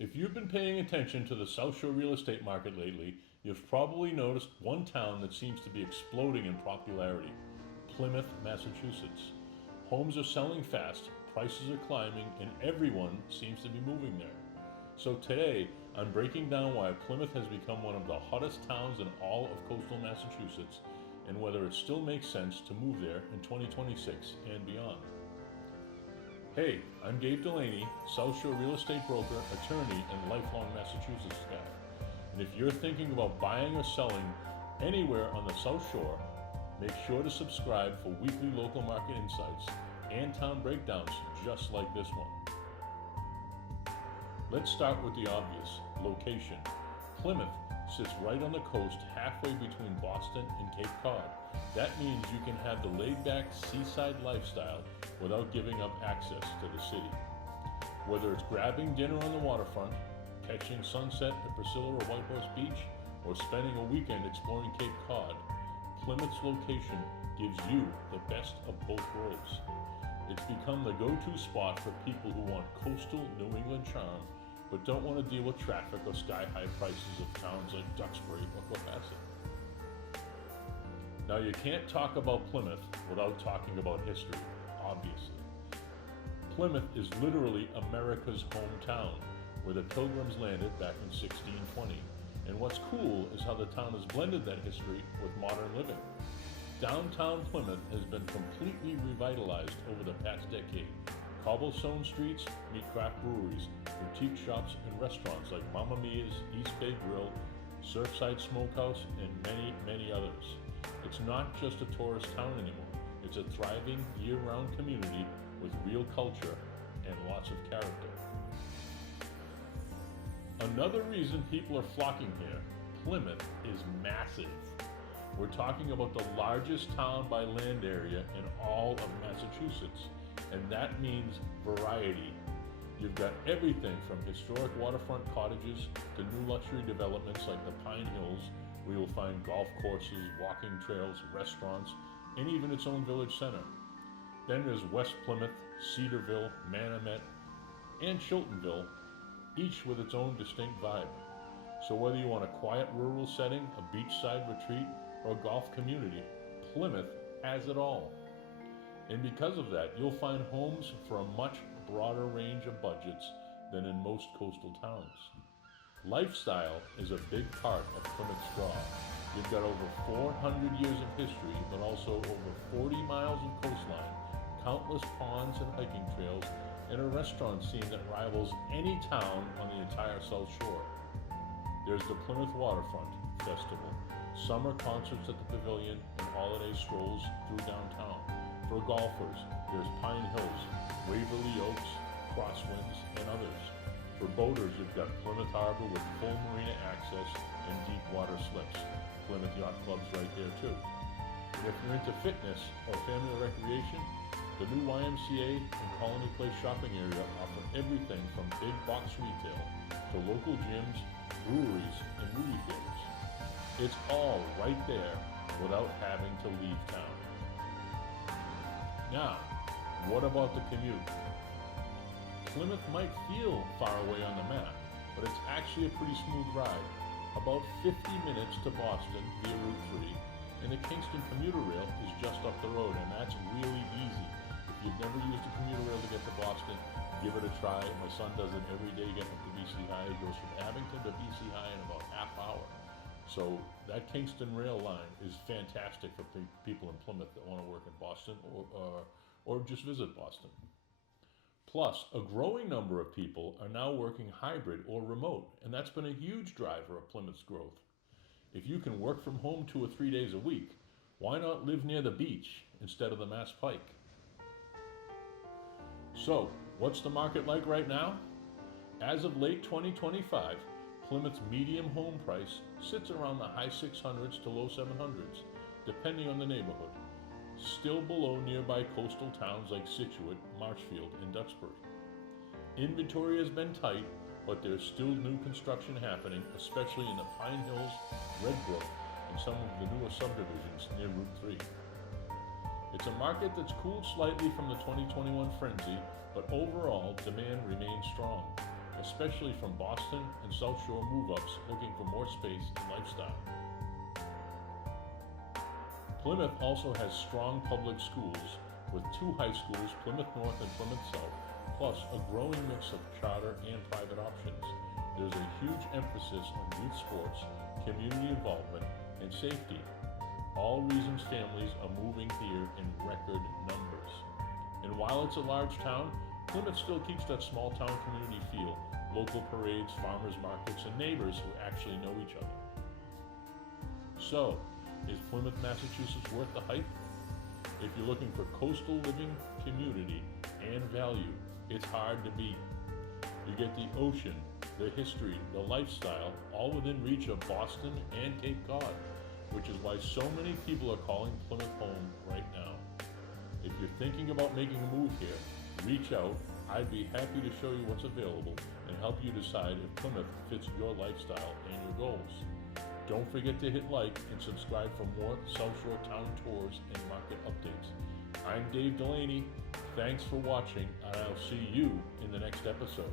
If you've been paying attention to the South Shore real estate market lately, you've probably noticed one town that seems to be exploding in popularity: Plymouth, Massachusetts. Homes are selling fast, prices are climbing, and everyone seems to be moving there. So today, I'm breaking down why Plymouth has become one of the hottest towns in all of coastal Massachusetts and whether it still makes sense to move there in 2026 and beyond. Hey, I'm Dave Delaney, South Shore real estate broker, attorney, and lifelong Massachusetts guy. And if you're thinking about buying or selling anywhere on the South Shore, make sure to subscribe for weekly local market insights and town breakdowns just like this one. Let's start with the obvious: location. Plymouth sits right on the coast, halfway between Boston and Cape Cod. That means you can have the laid-back seaside lifestyle without giving up access to the city. Whether it's grabbing dinner on the waterfront, catching sunset at Priscilla or White Horse Beach, or spending a weekend exploring Cape Cod, Plymouth's location gives you the best of both worlds. It's become the go-to spot for people who want coastal New England charm but don't want to deal with traffic or sky-high prices of towns like Duxbury or Cohasset. Now, you can't talk about Plymouth without talking about history, obviously. Plymouth is literally America's hometown, where the Pilgrims landed back in 1620. And what's cool is how the town has blended that history with modern living. Downtown Plymouth has been completely revitalized over the past decade. Cobblestone streets meet craft breweries, boutique shops, and restaurants like Mamma Mia's, East Bay Grill, Surfside Smokehouse, and many, many others. It's not just a tourist town anymore. It's a thriving, year-round community with real culture and lots of character. Another reason people are flocking here: Plymouth is massive. We're talking about the largest town by land area in all of Massachusetts, and that means variety. You've got everything from historic waterfront cottages to new luxury developments like the Pine Hills, where you'll find golf courses, walking trails, restaurants, and even its own village center. Then there's West Plymouth, Cedarville, Manamet, and Chiltonville, each with its own distinct vibe. So whether you want a quiet rural setting, a beachside retreat, or a golf community, Plymouth has it all. And because of that, you'll find homes for a much broader range of budgets than in most coastal towns. Lifestyle is a big part of Plymouth's draw. You've got over 400 years of history, but also over 40 miles of coastline, countless ponds and hiking trails, and a restaurant scene that rivals any town on the entire South Shore. There's the Plymouth Waterfront Festival, summer concerts at the Pavilion, and holiday strolls through downtown. For golfers, there's Pine Hills, Waverly Oaks, Crosswinds, and others. For boaters, you've got Plymouth Harbor with full marina access and deep water slips. Plymouth Yacht Club's right there too. And if you're into fitness or family recreation, the new YMCA and Colony Place shopping area offer everything from big box retail to local gyms, breweries, and movie theaters. It's all right there without having to leave town. Now, what about the commute? Plymouth might feel far away on the map, but it's actually a pretty smooth ride. About 50 minutes to Boston via Route 3, and the Kingston commuter rail is just up the road, and that's really easy. If you've never used a commuter rail to get to Boston, give it a try. My son does it every day getting up to BC High. He goes from Abington to BC High in about half hour. So that Kingston rail line is fantastic for people in Plymouth that want to work in Boston or just visit Boston. Plus, a growing number of people are now working hybrid or remote, and that's been a huge driver of Plymouth's growth. If you can work from home 2 or 3 days a week, why not live near the beach instead of the Mass Pike? So, what's the market like right now? As of late 2025, Plymouth's median home price sits around the high 600s to low 700s, depending on the neighborhood, still below nearby coastal towns like Scituate, Marshfield, and Duxbury. Inventory has been tight, but there's still new construction happening, especially in the Pine Hills, Redbrook, and some of the newer subdivisions near Route 3. It's a market that's cooled slightly from the 2021 frenzy, but overall demand remains strong. especially from Boston and South Shore move-ups looking for more space and lifestyle. Plymouth also has strong public schools with 2 high schools, Plymouth North and Plymouth South, plus a growing mix of charter and private options. There's a huge emphasis on youth sports, community involvement, and safety, all reasons families are moving here in record numbers. And while it's a large town, Plymouth still keeps that small town community feel, local parades, farmers markets, and neighbors who actually know each other. So, is Plymouth, Massachusetts worth the hype? If you're looking for coastal living, community, and value, it's hard to beat. You get the ocean, the history, the lifestyle, all within reach of Boston and Cape Cod, which is why so many people are calling Plymouth home right now. If you're thinking about making a move here, reach out. I'd be happy to show you what's available and help you decide if Plymouth fits your lifestyle and your goals. Don't forget to hit like and subscribe for more South Shore town tours and market updates. I'm Dave Delaney. Thanks for watching, and I'll see you in the next episode.